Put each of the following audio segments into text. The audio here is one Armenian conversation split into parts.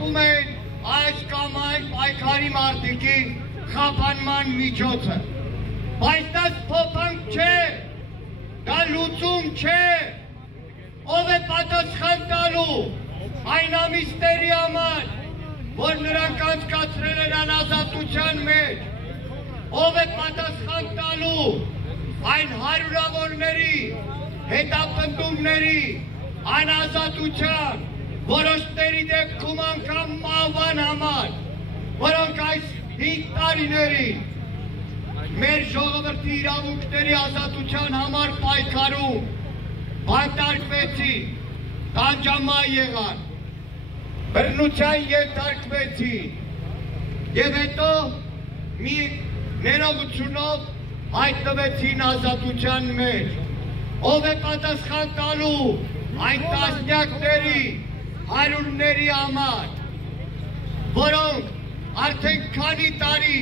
փոխում են այս կամ այն պայքարի մարտիկի խափանման միջոցը, բայց դա փոխանք չէ, դա լուծում չէ, ով է պատասխան տալու այն ամիսների համար, որ նրանք անցկացրել են անազատության մեջ, ով է պատասխան տալու այն հարյուրավորների, հետապնդումների, անազատության, որոշների դեպքում անգամ մահվան համար, որոնք այս 5 տարիներին մեր ժողովրդի իրավունքների ազատության համար պայքարում բանտարկվեցին, տանջամայ եղան, բռնության ենթարկվեցին եւ հետո մի ներողությունով հայտնվեցին ազատության մեջ, ով է պատասխան տալու այն տասնյակների, հարյուրների համար, որոնք արդեն քանի տարի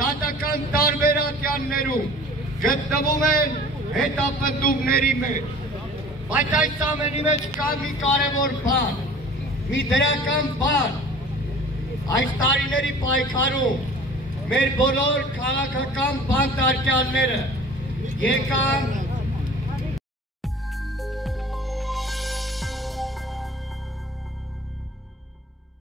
դատական տարբերակյաններում գտնվում են հետապնդումների մեջ, բայց այս ամենի մեջ կա մի կարևոր բան, մի դրական բան, այս տարիների պայքարում մեր բոլոր քաղաքական բանտարկյալները եկան